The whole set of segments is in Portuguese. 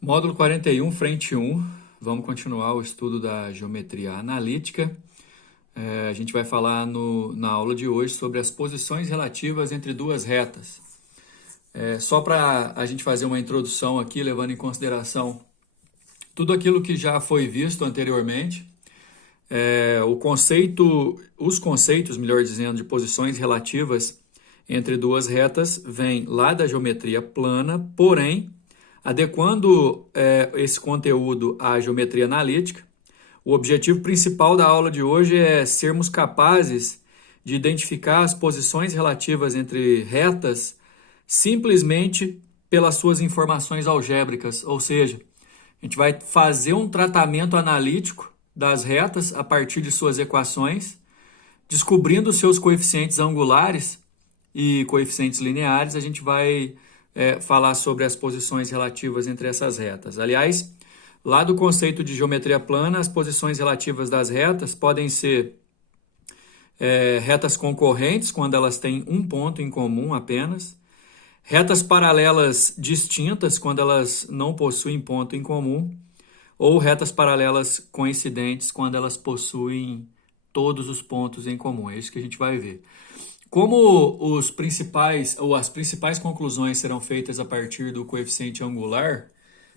Módulo 41, frente 1, vamos continuar o estudo da geometria analítica. A gente vai falar na aula de hoje sobre as posições relativas entre duas retas. Só para a gente fazer uma introdução aqui, levando em consideração tudo aquilo que já foi visto anteriormente, os conceitos, melhor dizendo, de posições relativas entre duas retas vêm lá da geometria plana, porém, adequando esse conteúdo à geometria analítica, o objetivo principal da aula de hoje é sermos capazes de identificar as posições relativas entre retas simplesmente pelas suas informações algébricas, ou seja, a gente vai fazer um tratamento analítico das retas a partir de suas equações, descobrindo seus coeficientes angulares e coeficientes lineares, a gente vai falar sobre as posições relativas entre essas retas. Aliás, lá do conceito de geometria plana, as posições relativas das retas podem ser retas concorrentes, quando elas têm um ponto em comum apenas, retas paralelas distintas, quando elas não possuem ponto em comum, ou retas paralelas coincidentes, quando elas possuem todos os pontos em comum. É isso que a gente vai ver. Como as principais conclusões serão feitas a partir do coeficiente angular,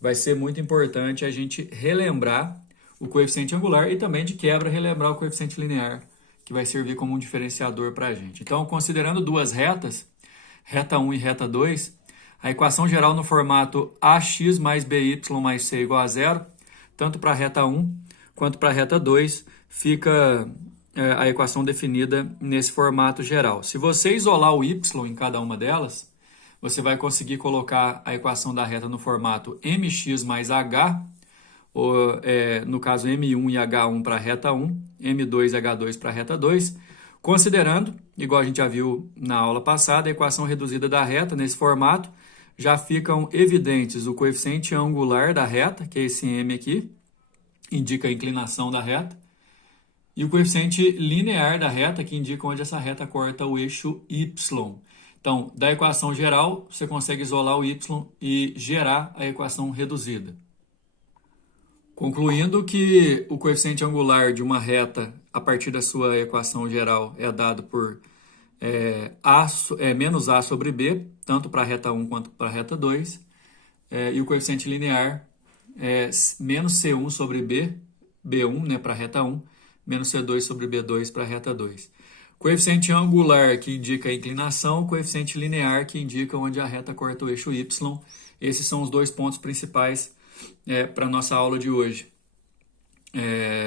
vai ser muito importante a gente relembrar o coeficiente angular e também, de quebra, relembrar o coeficiente linear, que vai servir como um diferenciador para a gente. Então, considerando duas retas, reta 1 e reta 2, a equação geral no formato ax mais by mais c igual a zero, tanto para a reta 1 quanto para a reta 2, fica a equação definida nesse formato geral. Se você isolar o y em cada uma delas, você vai conseguir colocar a equação da reta no formato mx mais h, ou, no caso m1 e h1 para a reta 1, m2 e h2 para a reta 2, considerando, igual a gente já viu na aula passada, a equação reduzida da reta nesse formato, já ficam evidentes o coeficiente angular da reta, que é esse m aqui, indica a inclinação da reta, e o coeficiente linear da reta, que indica onde essa reta corta o eixo y. Então, da equação geral, você consegue isolar o y e gerar a equação reduzida. Concluindo que o coeficiente angular de uma reta, a partir da sua equação geral, é dado por menos a sobre b, tanto para a reta 1 quanto para a reta 2, e o coeficiente linear é menos c1 sobre b1, né, para a reta 1, menos c2 sobre b2 para a reta 2. Coeficiente angular, que indica a inclinação, coeficiente linear, que indica onde a reta corta o eixo y. Esses são os dois pontos principais para a nossa aula de hoje.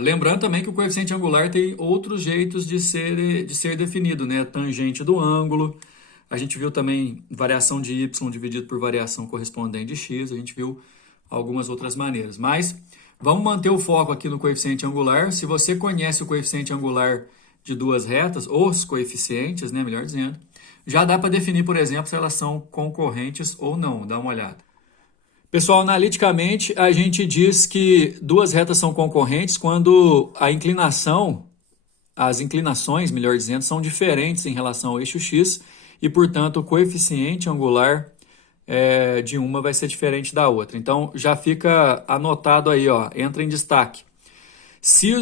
Lembrando também que o coeficiente angular tem outros jeitos de ser definido, né? Tangente do ângulo, a gente viu também variação de y dividido por variação correspondente de x, a gente viu algumas outras maneiras. Mas vamos manter o foco aqui no coeficiente angular. Se você conhece o coeficiente angular de duas retas, os coeficientes, né, melhor dizendo, já dá para definir, por exemplo, se elas são concorrentes ou não. Dá uma olhada. Pessoal, analiticamente, a gente diz que duas retas são concorrentes quando as inclinações, melhor dizendo, são diferentes em relação ao eixo x e, portanto, o coeficiente angular de uma vai ser diferente da outra. Então, já fica anotado aí, ó, entra em destaque. Se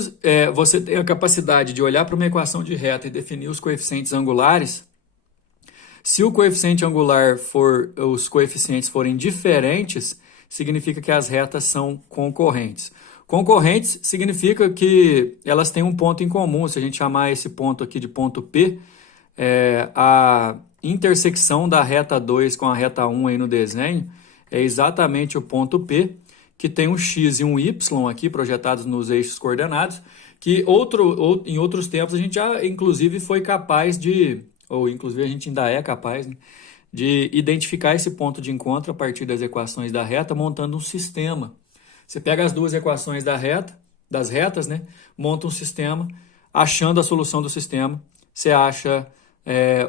você tem a capacidade de olhar para uma equação de reta e definir os coeficientes angulares, se o coeficiente angular os coeficientes forem diferentes, significa que as retas são concorrentes. Concorrentes significa que elas têm um ponto em comum. Se a gente chamar esse ponto aqui de ponto P, a intersecção da reta 2 com a reta 1 aí no desenho é exatamente o ponto P, que tem um x e um y aqui projetados nos eixos coordenados, que em outros tempos a gente já inclusive foi capaz ou inclusive a gente ainda é capaz, né, de identificar esse ponto de encontro a partir das equações da reta, montando um sistema. Você pega as duas equações das retas, né, monta um sistema, achando a solução do sistema, você acha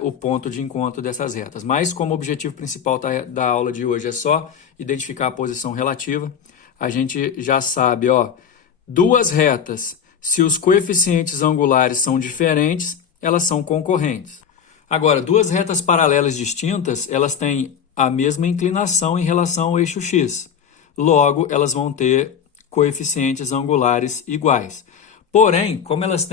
o ponto de encontro dessas retas. Mas como o objetivo principal da aula de hoje é só identificar a posição relativa, a gente já sabe, ó, duas retas, se os coeficientes angulares são diferentes, elas são concorrentes. Agora, duas retas paralelas distintas, elas têm a mesma inclinação em relação ao eixo x. logo elas vão ter coeficientes angulares iguais. Porém, como elas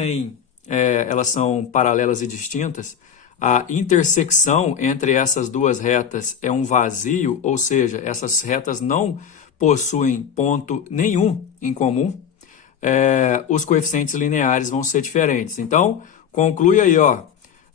são paralelas e distintas, a intersecção entre essas duas retas é um vazio, ou seja, essas retas não possuem ponto nenhum em comum, os coeficientes lineares vão ser diferentes. Então, conclui aí, ó,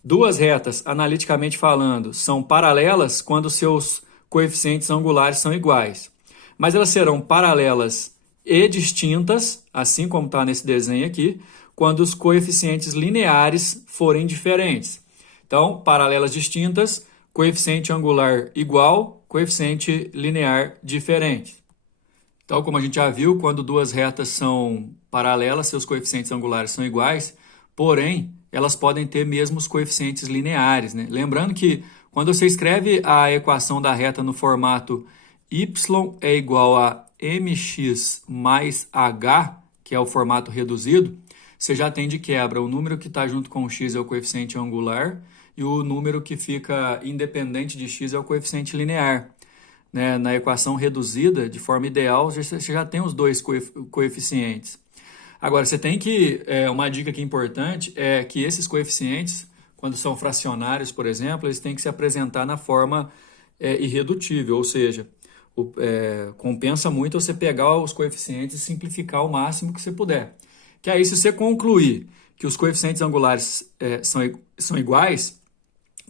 duas retas, analiticamente falando, são paralelas quando seus coeficientes angulares são iguais. Mas elas serão paralelas e distintas, assim como está nesse desenho aqui, quando os coeficientes lineares forem diferentes. Então, paralelas distintas, coeficiente angular igual, coeficiente linear diferente. Então, como a gente já viu, quando duas retas são paralelas, seus coeficientes angulares são iguais, porém, elas podem ter mesmos coeficientes lineares, né? Lembrando que quando você escreve a equação da reta no formato y é igual a mx mais h, que é o formato reduzido, você já tem de quebra o número que está junto com o x é o coeficiente angular e o número que fica independente de x é o coeficiente linear. Né? Na equação reduzida, de forma ideal, você já tem os dois coeficientes. Agora, você tem que, uma dica aqui importante é que esses coeficientes, quando são fracionários, por exemplo, eles têm que se apresentar na forma irredutível, ou seja, compensa muito você pegar os coeficientes e simplificar o máximo que você puder. Que aí, se você concluir que os coeficientes angulares são iguais,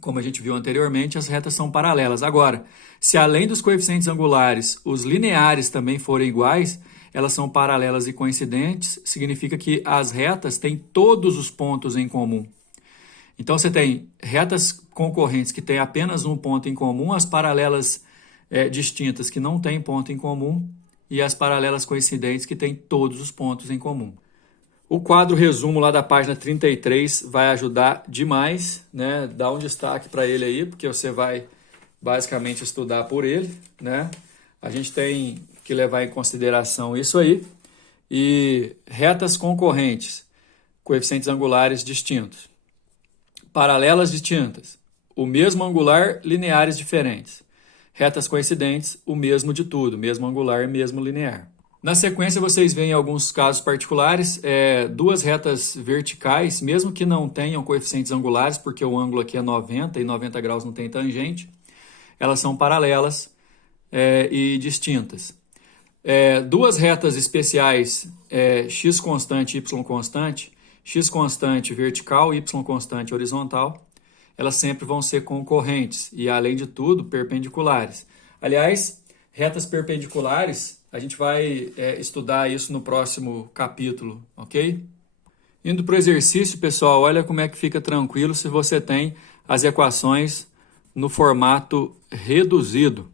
como a gente viu anteriormente, as retas são paralelas. Agora, se além dos coeficientes angulares, os lineares também forem iguais, elas são paralelas e coincidentes, significa que as retas têm todos os pontos em comum. Então, você tem retas concorrentes que têm apenas um ponto em comum, as paralelas distintas que não têm ponto em comum e as paralelas coincidentes que têm todos os pontos em comum. O quadro resumo lá da página 33 vai ajudar demais, né? Dá um destaque para ele aí, porque você vai basicamente estudar por ele, né? A gente tem que levar em consideração isso aí. E retas concorrentes, coeficientes angulares distintos. Paralelas distintas, o mesmo angular, lineares diferentes. Retas coincidentes, o mesmo de tudo, mesmo angular e mesmo linear. Na sequência, vocês veem alguns casos particulares, duas retas verticais, mesmo que não tenham coeficientes angulares, porque o ângulo aqui é 90 e 90 graus não tem tangente, elas são paralelas e distintas. Duas retas especiais, x constante e y constante, x constante vertical e y constante horizontal, elas sempre vão ser concorrentes e, além de tudo, perpendiculares. Aliás, retas perpendiculares, a gente vai estudar isso no próximo capítulo, ok? Indo para o exercício, pessoal, olha como é que fica tranquilo se você tem as equações no formato reduzido,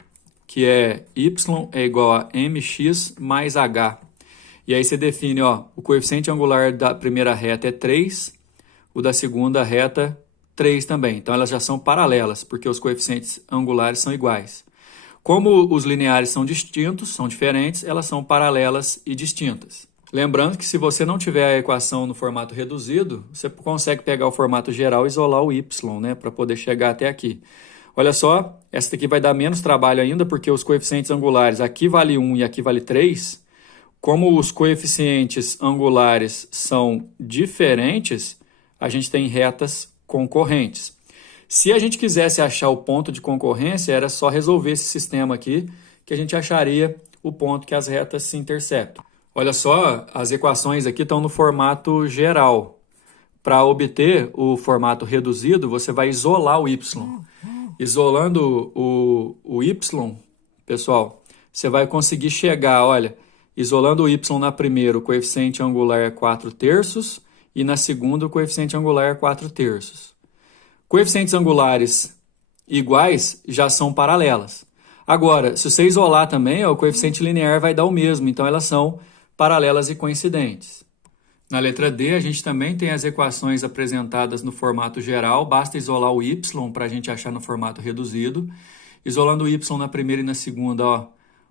que é y é igual a mx mais h. E aí você define, ó, o coeficiente angular da primeira reta é 3, o da segunda reta 3 também. Então elas já são paralelas, porque os coeficientes angulares são iguais. Como os lineares são distintos, são diferentes, elas são paralelas e distintas. Lembrando que se você não tiver a equação no formato reduzido, você consegue pegar o formato geral e isolar o y, né, para poder chegar até aqui. Olha só, essa daqui vai dar menos trabalho ainda, porque os coeficientes angulares, aqui vale 1 e aqui vale 3. Como os coeficientes angulares são diferentes, a gente tem retas concorrentes. Se a gente quisesse achar o ponto de concorrência, era só resolver esse sistema aqui, que a gente acharia o ponto que as retas se intersectam. Olha só, as equações aqui estão no formato geral. Para obter o formato reduzido, você vai isolar o y. Isolando o y, pessoal, você vai conseguir chegar, olha, isolando o y na primeira, o coeficiente angular é 4/3, e na segunda, o coeficiente angular é 4/3. Coeficientes angulares iguais já são paralelas. Agora, se você isolar também, o coeficiente linear vai dar o mesmo, então elas são paralelas e coincidentes. Na letra D, a gente também tem as equações apresentadas no formato geral, basta isolar o y para a gente achar no formato reduzido. Isolando o y na primeira e na segunda, ó,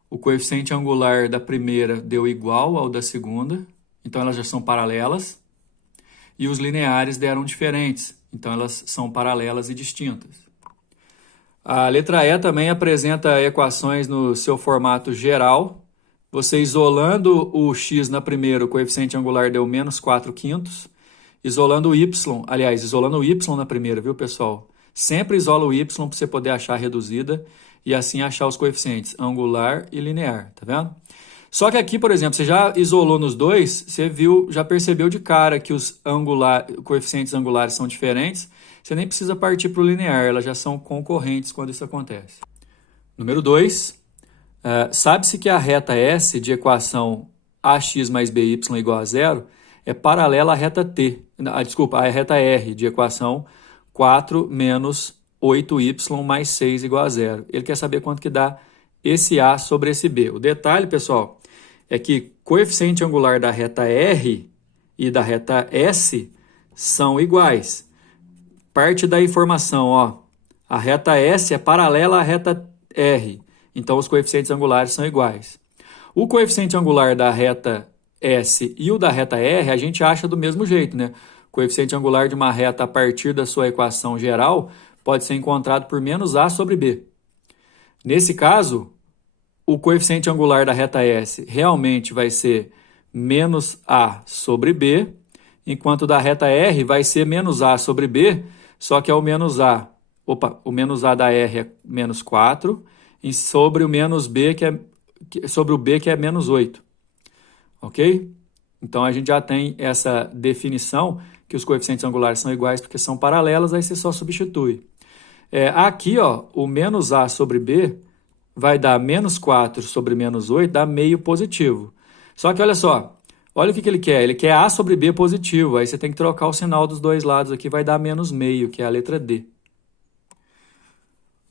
o coeficiente angular da primeira deu igual ao da segunda, então elas já são paralelas. E os lineares deram diferentes, então elas são paralelas e distintas. A letra E também apresenta equações no seu formato geral, Você isolando o x na primeira, o coeficiente angular deu menos 4/5. Isolando o y, aliás, isolando o y na primeira, viu, pessoal? Sempre isola o y para você poder achar a reduzida e assim achar os coeficientes angular e linear, tá vendo? Só que aqui, por exemplo, você já isolou nos dois, você viu, já percebeu de cara que os coeficientes angulares são diferentes, você nem precisa partir para o linear, elas já são concorrentes quando isso acontece. Número 2, sabe-se que a reta S de equação ax mais by igual a zero é paralela à reta a reta R de equação 4 menos 8y mais 6 igual a zero. Ele quer saber quanto que dá esse A sobre esse B. O detalhe, pessoal, é que coeficiente angular da reta R e da reta S são iguais. Parte da informação, ó, a reta S é paralela à reta R, então os coeficientes angulares são iguais. O coeficiente angular da reta S e o da reta R a gente acha do mesmo jeito, né? O coeficiente angular de uma reta a partir da sua equação geral pode ser encontrado por menos A sobre B. Nesse caso, o coeficiente angular da reta S realmente vai ser menos A sobre B, enquanto o da reta R vai ser menos A sobre B, só que é o menos A. O menos A da R é menos 4, e sobre o menos B, sobre o B, que é menos 8. Ok? Então, a gente já tem essa definição que os coeficientes angulares são iguais porque são paralelos, aí você só substitui. Aqui, ó, o menos A sobre B vai dar menos 4 sobre menos 8, dá meio positivo. Só que olha só, olha o que ele quer. Ele quer A sobre B positivo, aí você tem que trocar o sinal dos dois lados aqui, vai dar menos meio, que é a letra D.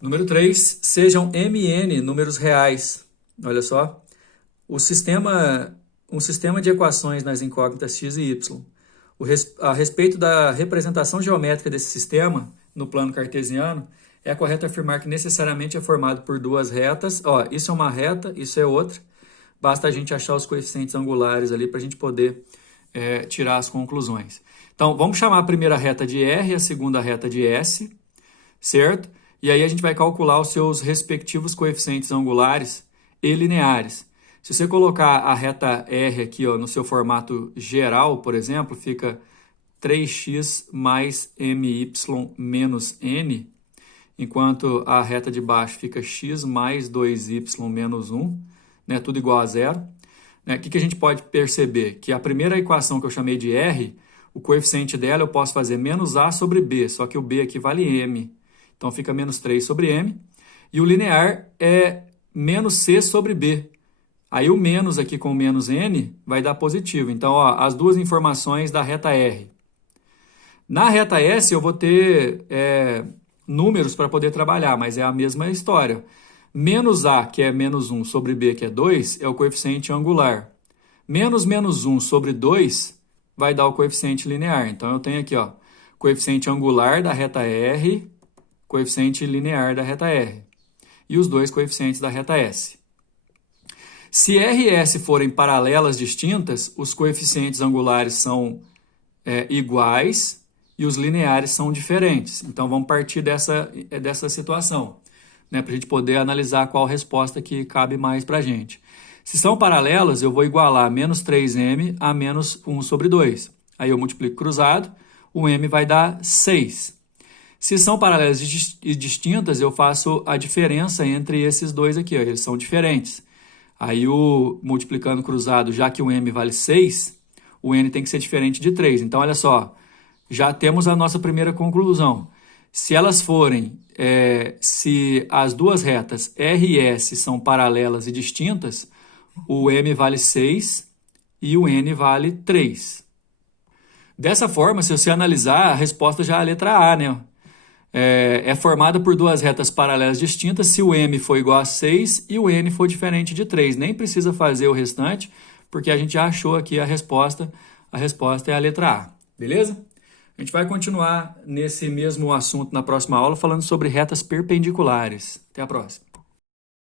Número 3, sejam MN números reais. Olha só, um sistema de equações nas incógnitas x e y. A respeito da representação geométrica desse sistema, no plano cartesiano, é correto afirmar que necessariamente é formado por duas retas. Ó, isso é uma reta, isso é outra. Basta a gente achar os coeficientes angulares ali para a gente poder tirar as conclusões. Então, vamos chamar a primeira reta de R e a segunda reta de S, certo? E aí a gente vai calcular os seus respectivos coeficientes angulares e lineares. Se você colocar a reta R aqui, ó, no seu formato geral, por exemplo, fica 3x mais my menos n, enquanto a reta de baixo fica x mais 2y menos 1, né, tudo igual a zero. O que a gente pode perceber? Que a primeira equação que eu chamei de R, o coeficiente dela eu posso fazer menos A sobre B, só que o B aqui vale M. Então fica menos 3 sobre M. E o linear é menos C sobre B. Aí o menos aqui com menos N vai dar positivo. Então, ó, as duas informações da reta R. Na reta S eu vou ter números para poder trabalhar, mas é a mesma história. Menos A, que é menos 1, sobre B, que é 2, é o coeficiente angular. Menos 1 sobre 2 vai dar o coeficiente linear. Então, eu tenho aqui, ó, coeficiente angular da reta R, coeficiente linear da reta R. E os dois coeficientes da reta S. Se R e S forem paralelas distintas, os coeficientes angulares são iguais e os lineares são diferentes. Então, vamos partir dessa situação, né, para a gente poder analisar qual resposta que cabe mais para a gente. Se são paralelas, eu vou igualar menos 3m a menos 1 sobre 2. Aí eu multiplico cruzado, o m vai dar 6. Se são paralelas e distintas, eu faço a diferença entre esses dois aqui, ó, eles são diferentes. Aí, multiplicando cruzado, já que o m vale 6, o n tem que ser diferente de 3. Então, olha só, já temos a nossa primeira conclusão. Se elas forem, se as duas retas R e S são paralelas e distintas, o m vale 6 e o n vale 3. Dessa forma, se você analisar, a resposta já é a letra A, né? É formada por duas retas paralelas distintas se o m for igual a 6 e o n for diferente de 3. Nem precisa fazer o restante, porque a gente já achou aqui a resposta. A resposta é a letra A, beleza? A gente vai continuar nesse mesmo assunto na próxima aula, falando sobre retas perpendiculares. Até a próxima.